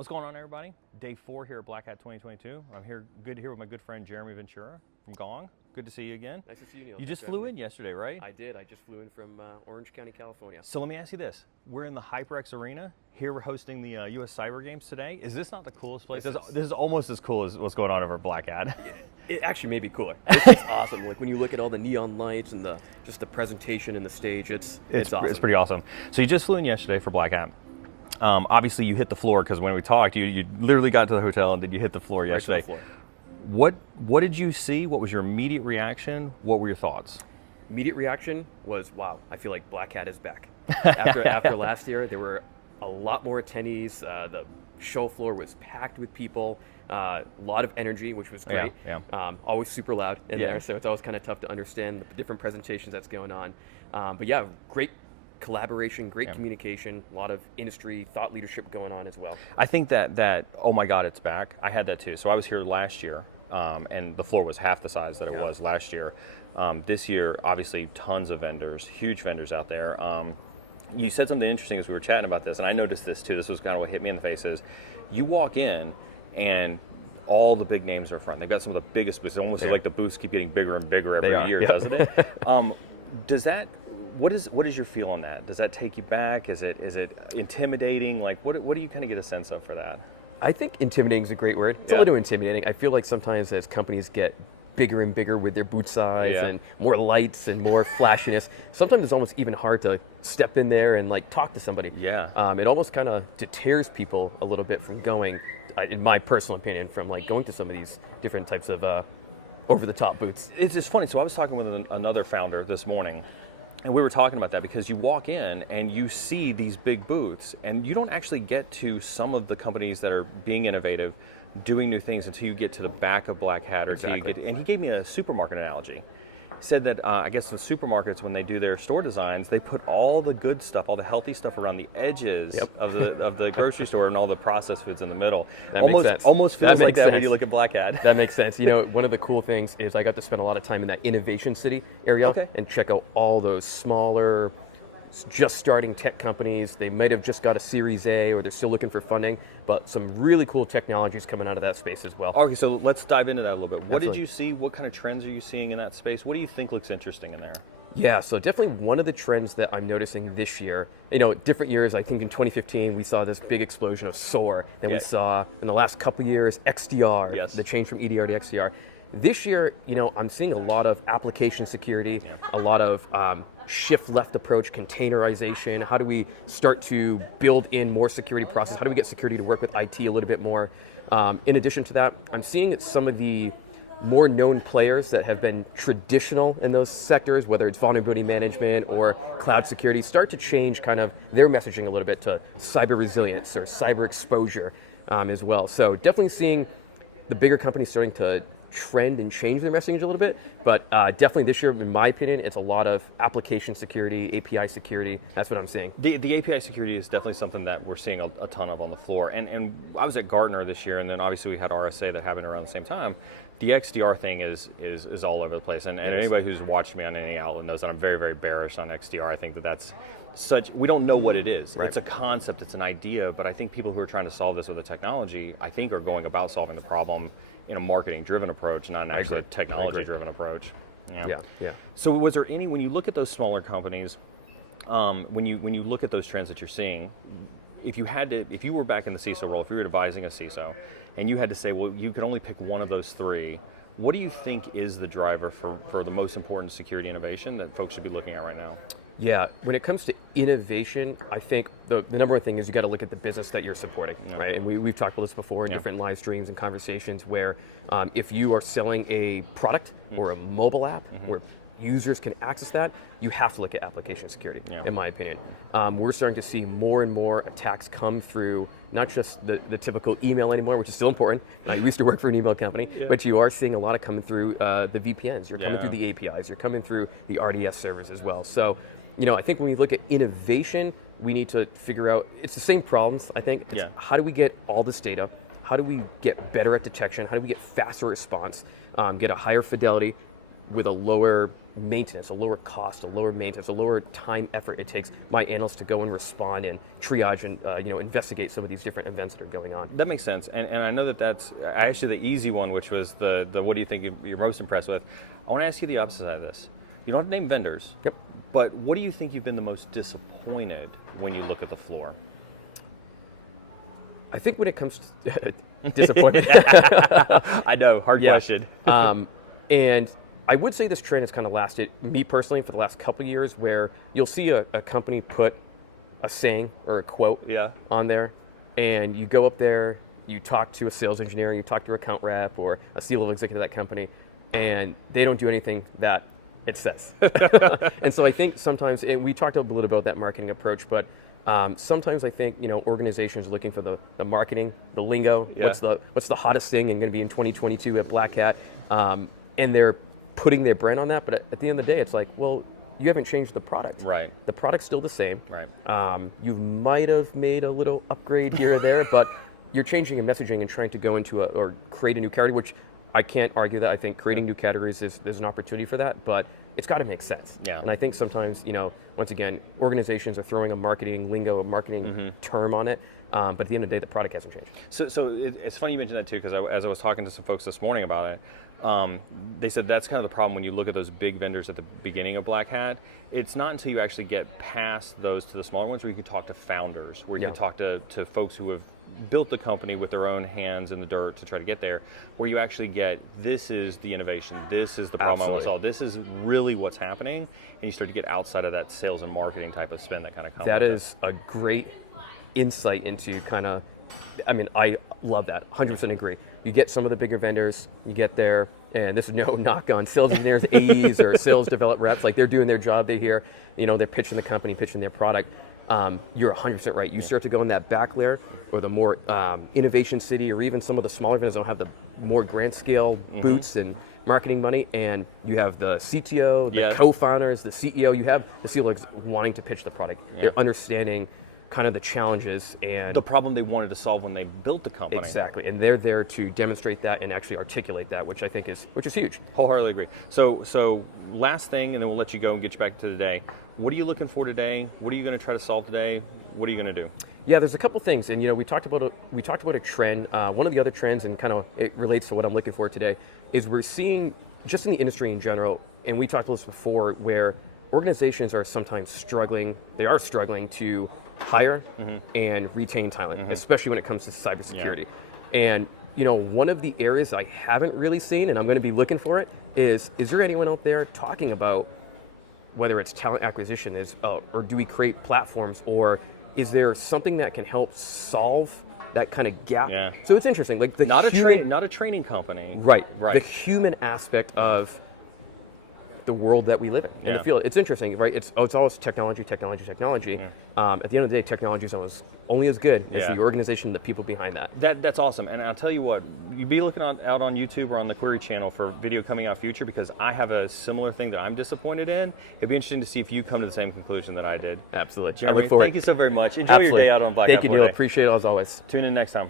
What's going on, everybody? Day 4 here at Black Hat 2022. I'm here, good to hear with my good friend Jeremy Ventura from Gong. Good to see you again. Nice to see you, Neal. You just flew in yesterday, right? I did. I just flew in from Orange County, California. So let me ask you this. We're in the HyperX Arena. Here we're hosting the US Cyber Games today. Is this not the coolest place? This is almost as cool as what's going on over at Black Hat. It actually may be cooler. It's awesome. Like when you look at all the neon lights and just the presentation and the stage, it's awesome. It's pretty awesome. So you just flew in yesterday for Black Hat. Obviously, you hit the floor because when we talked, you literally got to the hotel and then you hit the floor yesterday. Right to the floor. What did you see? What was your immediate reaction? What were your thoughts? Immediate reaction was, wow, I feel like Black Hat is back. After last year, there were a lot more attendees. The show floor was packed with people. A lot of energy, which was great. Yeah. Always super loud in there, so it's always kind of tough to understand the different presentations that's going on. But yeah, great collaboration, great communication, a lot of industry thought leadership going on as well. I think that oh my God, it's back. I had that too. So I was here last year, and the floor was half the size that it was last year. This year, obviously, tons of vendors, huge vendors out there. You said something interesting as we were chatting about this, and I noticed this too. This was kind of what hit me in the face is, you walk in, and all the big names are in front. They've got some of the biggest booths. It almost like the booths keep getting bigger and bigger every year, doesn't it? What is your feel on that? Does that take you back? Is it intimidating? Like, what do you kind of get a sense of for that? I think intimidating is a great word. It's a little intimidating. I feel like sometimes as companies get bigger and bigger with their booth size and more lights and more flashiness, sometimes it's almost even hard to step in there and like talk to somebody. It almost kind of deters people a little bit from going, in my personal opinion, from like going to some of these different types of over-the-top booths. It's just funny. So I was talking with another founder this morning, and we were talking about that because you walk in and you see these big booths and you don't actually get to some of the companies that are being innovative, doing new things until you get to the back of Black Hat or until you get, and he gave me a supermarket analogy. He said that I guess the supermarkets, when they do their store designs, they put all the good stuff, all the healthy stuff around the edges of the grocery store and all the processed foods in the middle. That makes sense. Almost feels like that when you look at Black Hat. That makes sense. You know, one of the cool things is I got to spend a lot of time in that Innovation City area and check out all those smaller, just starting tech companies. They might have just got a Series A or they're still looking for funding, but some really cool technologies coming out of that space as well. Okay, so let's dive into that a little bit. What did you see? What kind of trends are you seeing in that space? What do you think looks interesting in there? Yeah, so definitely one of the trends that I'm noticing this year, you know, different years, I think in 2015, we saw this big explosion of SOAR. Then we saw in the last couple of years, XDR, the change from EDR to XDR. This year, you know, I'm seeing a lot of application security, a lot of shift left approach, containerization. How do we start to build in more security process? How do we get security to work with IT a little bit more? In addition to that, I'm seeing some of the more known players that have been traditional in those sectors, whether it's vulnerability management or cloud security, start to change kind of their messaging a little bit to cyber resilience or cyber exposure as well. So definitely seeing the bigger companies starting to trend and change their messaging a little bit, but definitely this year, in my opinion, it's a lot of application security, API security. That's what I'm seeing. The API security is definitely something that we're seeing a ton of on the floor. And I was at Gartner this year, and then obviously we had RSA that happened around the same time. The XDR thing is all over the place, and anybody who's watched me on any outlet knows that I'm very, very bearish on XDR. I think that's such, we don't know what it is. It's a concept, it's an idea, but I think people who are trying to solve this with a technology, I think are going about solving the problem in a marketing-driven approach, not actually a technology-driven approach. Yeah. So was there any, when you look at those smaller companies, when you look at those trends that you're seeing, if you were back in the CISO role, if you were advising a CISO, and you had to say, well, you could only pick one of those three, what do you think is the driver for the most important security innovation that folks should be looking at right now? Yeah, when it comes to innovation, I think the number one thing is you got to look at the business that you're supporting, right? And we've talked about this before in different live streams and conversations where if you are selling a product or a mobile app where users can access that, you have to look at application security, in my opinion. We're starting to see more and more attacks come through, not just the typical email anymore, which is still important. I used to work for an email company, but you are seeing a lot of coming through the VPNs. You're coming through the APIs. You're coming through the RDS servers as well. So, you know, I think when we look at innovation, we need to figure out, it's the same problems, I think. It's how do we get all this data? How do we get better at detection? How do we get faster response, get a higher fidelity with a lower maintenance, a lower cost, a lower maintenance, a lower time effort it takes my analysts to go and respond and triage and investigate some of these different events that are going on. That makes sense, and I know that's actually the easy one, which was the what do you think you're most impressed with. I want to ask you the opposite side of this. You don't have to name vendors. Yep. But what do you think you've been the most disappointed when you look at the floor? I think when it comes to disappointment. I know, hard question. And I would say this trend has kind of lasted, me personally, for the last couple of years, where you'll see a company put a saying or a quote on there, and you go up there, you talk to a sales engineer, you talk to an account rep or a C-level executive of that company, and they don't do anything that it says. And so I think sometimes, and we talked a little about that marketing approach, but sometimes I think organizations are looking for the marketing, the lingo, what's the hottest thing and going to be in 2022 at Black Hat, and they're putting their brand on that. But at the end of the day, it's like, well, you haven't changed the product. Right. The product's still the same. Right. You might have made a little upgrade here or there, but you're changing your messaging and trying to go into or create a new category, which I can't argue that. I think creating new categories there's an opportunity for that, but it's got to make sense. Yeah. And I think sometimes, once again, organizations are throwing a marketing lingo, a marketing term on it, but at the end of the day, the product hasn't changed. So it's funny you mentioned that too, because as I was talking to some folks this morning about it, they said that's kind of the problem when you look at those big vendors at the beginning of Black Hat. It's not until you actually get past those to the smaller ones where you can talk to founders, where you can talk to folks who have built the company with their own hands in the dirt to try to get there, where you actually get, this is the innovation, this is the problem I want to solve, this is really what's happening, and you start to get outside of that sales and marketing type of spin that kind of comes. That is a great insight into I love that, 100% agree. You get some of the bigger vendors, you get there, and this is no knock on sales engineers, AEs, or sales development reps, like they're doing their job, they're here, they're pitching the company, pitching their product. You're 100% right. You start to go in that back layer, or the more innovation city, or even some of the smaller vendors don't have the more grand scale boots and marketing money, and you have the CTO, the co-founders, the CEO, you have the CLOs wanting to pitch the product. They're understanding kind of the challenges and the problem they wanted to solve when they built the company. Exactly, and they're there to demonstrate that and actually articulate that, which I think is huge. Wholeheartedly agree. So last thing, and then we'll let you go and get you back to today. What are you looking for today? What are you going to try to solve today? What are you going to do? Yeah, there's a couple things, and we talked about a trend. One of the other trends, and kind of it relates to what I'm looking for today, is we're seeing just in the industry in general, and we talked about this before, where organizations are sometimes struggling. They are struggling to hire and retain talent, especially when it comes to cybersecurity. And one of the areas I haven't really seen, and I'm going to be looking for it, is there anyone out there talking about whether it's talent acquisition, or do we create platforms, or is there something that can help solve that kind of gap? Yeah. So it's interesting, like not a training company. Right. The human aspect of the world that we live in the field. It's interesting, right? It's always technology. At the end of the day, technology is always only as good as the organization and the people behind that. That's awesome. And I'll tell you what, you be looking out on YouTube or on the Query channel for video coming out future, because I have a similar thing that I'm disappointed in. It'd be interesting to see if you come to the same conclusion that I did. Absolutely. Jeremy, thank you so very much. Enjoy your day out on Black Hat. Thank you, Neal. Appreciate it as always. Tune in next time.